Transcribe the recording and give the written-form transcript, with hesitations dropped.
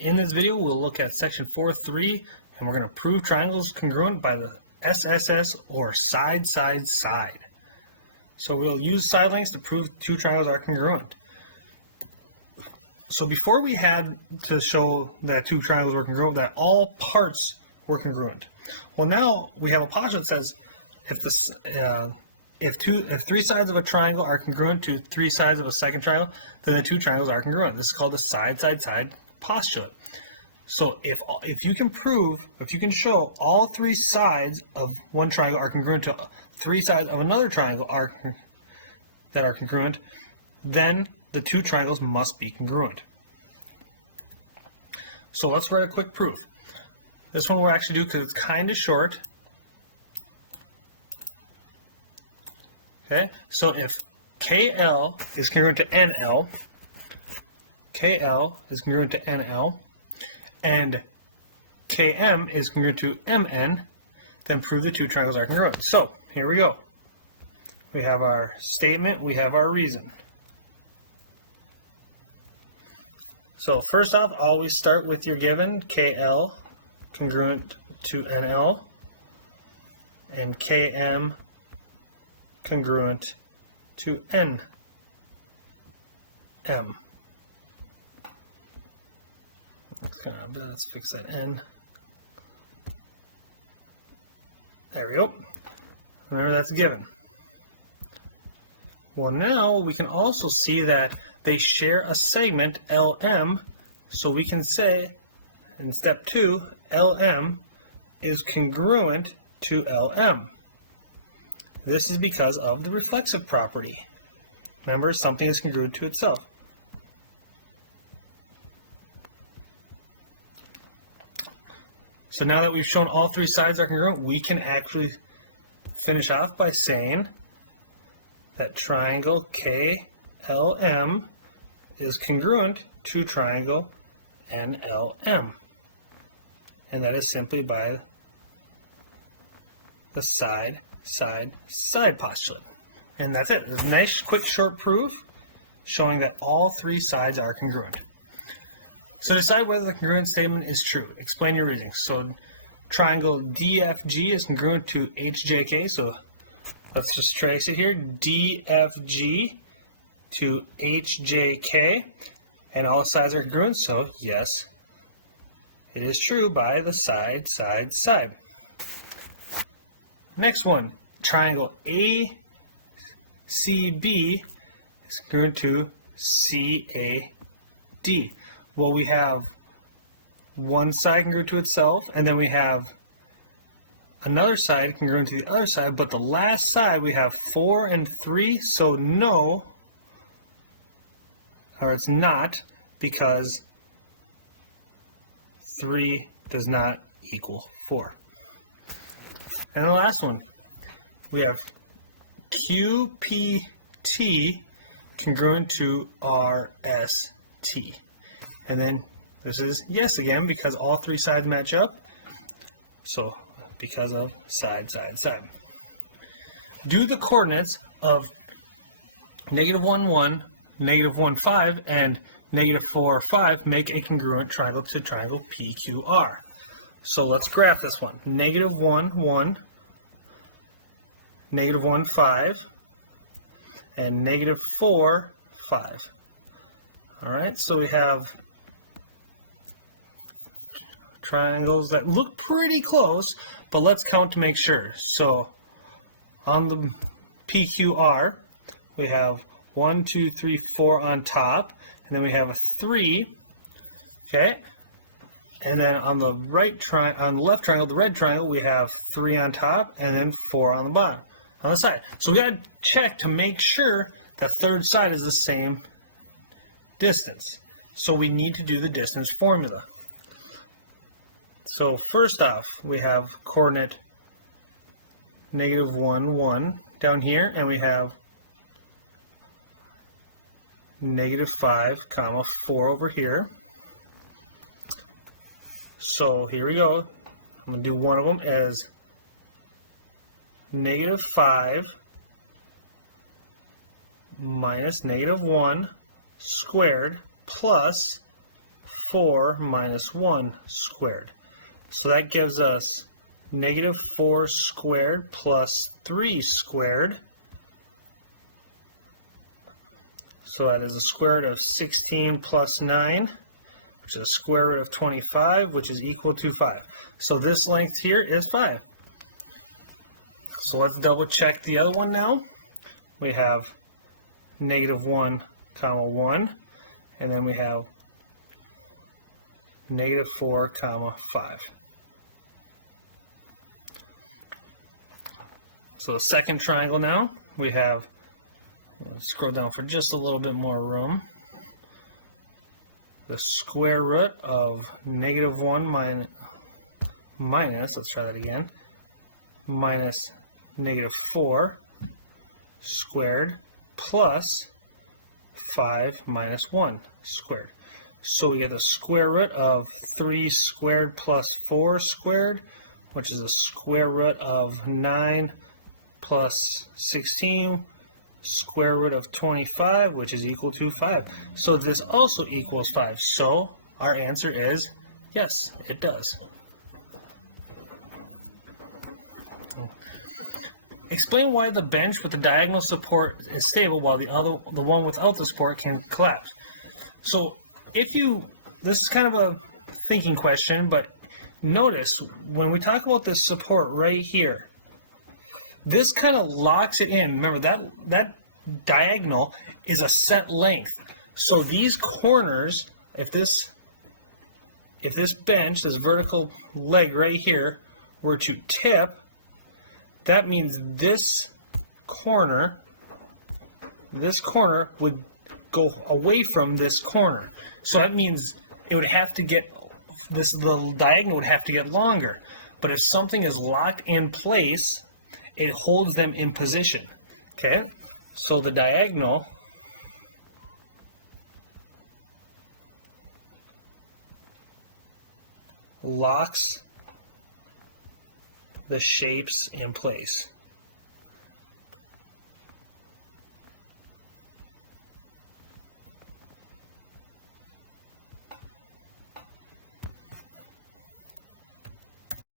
In this video, we'll look at section 4.3, and we're going to prove triangles congruent by the SSS, or side, side, side. So we'll use side lengths to prove two triangles are congruent. So before we had to show that two triangles were congruent, that all parts were congruent. Well, now we have a postulate that says if three sides of a triangle are congruent to three sides of a second triangle, then the two triangles are congruent. This is called the side, side, side postulate. So if you can show all three sides of one triangle are congruent to three sides of another triangle that are congruent, then the two triangles must be congruent. So let's write a quick proof. This one we'll actually do because it's kind of short. Okay, so if KL is congruent to NL, KL is congruent to NL, and KM is congruent to MN, then prove the two triangles are congruent. So here we go. We have our statement, we have our reason. So first off, always start with your given, KL congruent to NL, and KM congruent to NM. Let's fix that N. There we go. Remember, that's given. Well, now we can also see that they share a segment, LM, so we can say in step 2, LM is congruent to LM. This is because of the reflexive property. Remember, something is congruent to itself. So now that we've shown all three sides are congruent, we can actually finish off by saying that triangle KLM is congruent to triangle NLM. And that is simply by the side, side, side postulate. And that's it. It's a nice, quick, short proof showing that all three sides are congruent. So decide whether the congruent statement is true. Explain your reasoning. So triangle DFG is congruent to HJK. So let's just trace it here. DFG to HJK. And all sides are congruent. So yes, it is true by the side, side, side. Next one. Triangle ACB is congruent to CAD. Well, we have one side congruent to itself, and then we have another side congruent to the other side, but the last side we have 4 and 3, so no, or it's not, because 3 does not equal 4. And the last one, we have QPT congruent to RST. And then this is yes again because all three sides match up. So because of side, side, side. Do the coordinates of -1, 1, -1, 5, and -4, 5 make a congruent triangle to triangle PQR. So let's graph this one. -1, 1, -1, 5, and -4, 5. All right, so we have triangles that look pretty close, but let's count to make sure. So on the PQR, we have 1, 2, 3, 4 on top, and then we have a 3, okay? And then on the left triangle, the red triangle, we have 3 on top, and then 4 on the bottom, on the side. So we gotta check to make sure the third side is the same distance. So we need to do the distance formula. So first off, we have coordinate -1, 1 down here, and we have -5, 4 over here. So here we go. I'm going to do one of them as -5 minus -1 squared plus 4 minus 1 squared. So that gives us negative 4 squared plus 3 squared. So that is the square root of 16 plus 9, which is the square root of 25, which is equal to 5. So this length here is 5. So let's double check the other one now. We have negative 1 comma 1, and then we have negative 4 comma 5. So the second triangle now, we have, let's scroll down for just a little bit more room, the square root of negative 1 minus, let's try that again, minus negative 4 squared plus 5 minus 1 squared. So we get the square root of 3 squared plus 4 squared, which is the square root of 9 plus 16, square root of 25, which is equal to 5. So this also equals 5. So our answer is yes, it does. Explain why the bench with the diagonal support is stable while the one without the support can collapse. So this is kind of a thinking question, but notice when we talk about this support right here, this kind of locks it in. Remember that diagonal is a set length. So these corners, if this bench, this vertical leg right here, were to tip, that means this corner would go away from this corner. So that means it would have to get, the diagonal would have to get longer. But if something is locked in place, it holds them in position. Okay? So the diagonal locks the shapes in place.